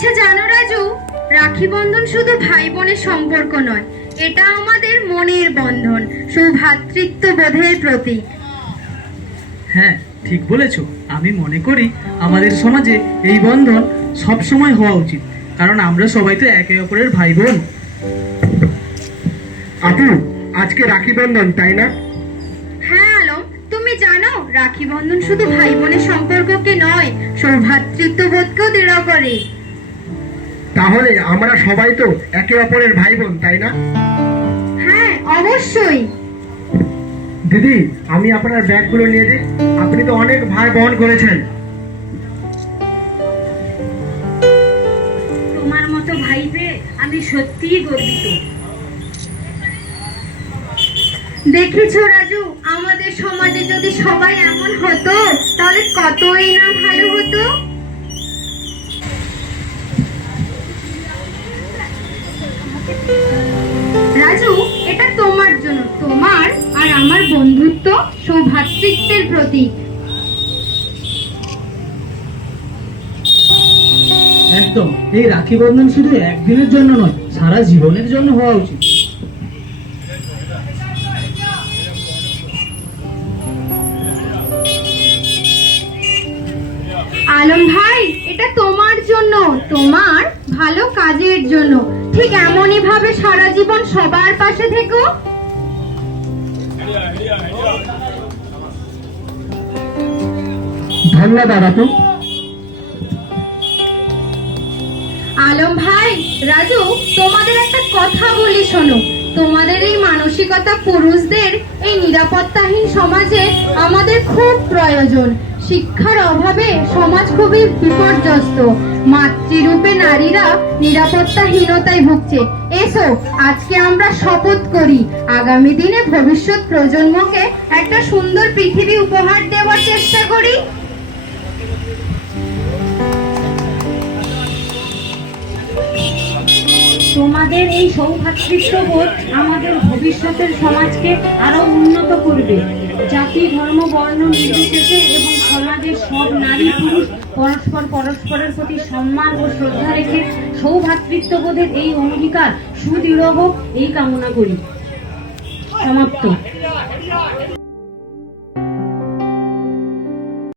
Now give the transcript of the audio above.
আচ্ছা জানো রাজু, রাখি বন্ধন শুধু ভাই বোনের সম্পর্ক নয়, এটা আমাদের মনের বন্ধন, সৌভ্রাতৃত্ব বোধের প্রতীক। হ্যাঁ, ঠিক বলেছো। আমি মনে করি আমাদের সমাজে এই বন্ধন সব সময় হওয়া উচিত, কারণ আমরা সবাই তো একে অপরের ভাই বোন। আপু, আজকে রাখি বন্ধন, তাই না? হ্যাঁ আলম, তুমি জানো রাখি বন্ধন শুধু ভাই বোনের সম্পর্ককে নয়, সৌভ্রাতৃত্ব বোধকেও দৃঢ় করে। তাহলে আমরা সবাই তো একে অপরের ভাই বোন, তাই না? হ্যাঁ অবশ্যই। দিদি, আমি আপনার ব্যাগগুলো নিয়ে দিই। আপনি তো অনেক ভাই বহন করেছেন। তোমার মতো ভাই পেয়ে আমি সত্যিই গর্বিত। দেখেছো রাজু, আমাদের সমাজে যদি সবাই এমন হতো তাহলে কতই না ভালো হতো। রাজু, এটা তোমার জন্য, তোমার আর আমার বন্ধুত্ব সৌভ্রাতৃত্বের প্রতীক। একদম, এই রাখি বন্ধন শুধু একদিনের জন্য নয়, সারা জীবনের জন্য হওয়া উচিত। আলম ভাই, এটা তোমার জন্য, তোমার ভালো কাজের জন্য। ঠিক এমনই ভাবে সারা জীবন সবার পাশে থেকো। ধন্যবাদ আপু। আলম ভাই, রাজু, তোমাদের একটা কথা বলি শোনো। তোমাদের এই মানসিকতা পুরুষদের এই নিরাপত্তাহীন সমাজে আমাদের খুব প্রয়োজন। শিক্ষার অভাবে সমাজ খুবই বিপর্যস্ত। মাতৃরূপে নারীরা নিরাপত্তাহীনতায় ভুগছে। এসো আজকে আমরা শপথ করি, আগামী দিনে ভবিষ্যৎ প্রজন্মকে একটা সুন্দর পৃথিবী উপহার দেওয়ার চেষ্টা করি। তোমাদের এই সৌভ্রাতৃত্ববোধ আমাদের ভবিষ্যতের সমাজকে আরো উন্নত করবে। জাতি, ধর্ম, বর্ণ নির্বিশেষে এবং সমাজের সব নারী পুরুষ পরস্পরের প্রতি সম্মান ও শ্রদ্ধা রেখে সৌভ্রাতৃত্ববোধের এই অঙ্গীকার সুদৃঢ় হোক, এই কামনা করি। সমাপ্ত।